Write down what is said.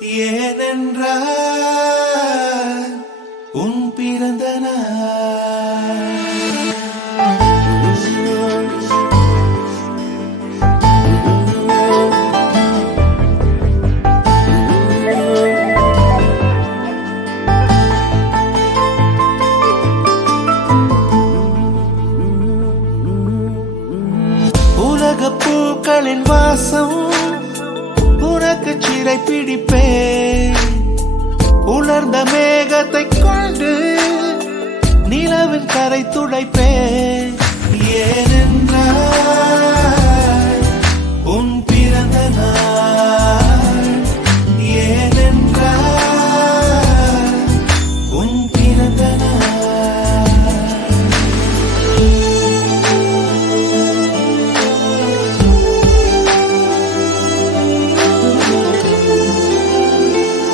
ஏனென்றால் உன் பிறந்த நாள். உலகப் பூக்களின் வாசம் உனக்கு சிறை பிடிப்பேன். உலர்ந்த மேகத்தை கொண்டு நிலவின் கரை துடைப்பேன். ஏன்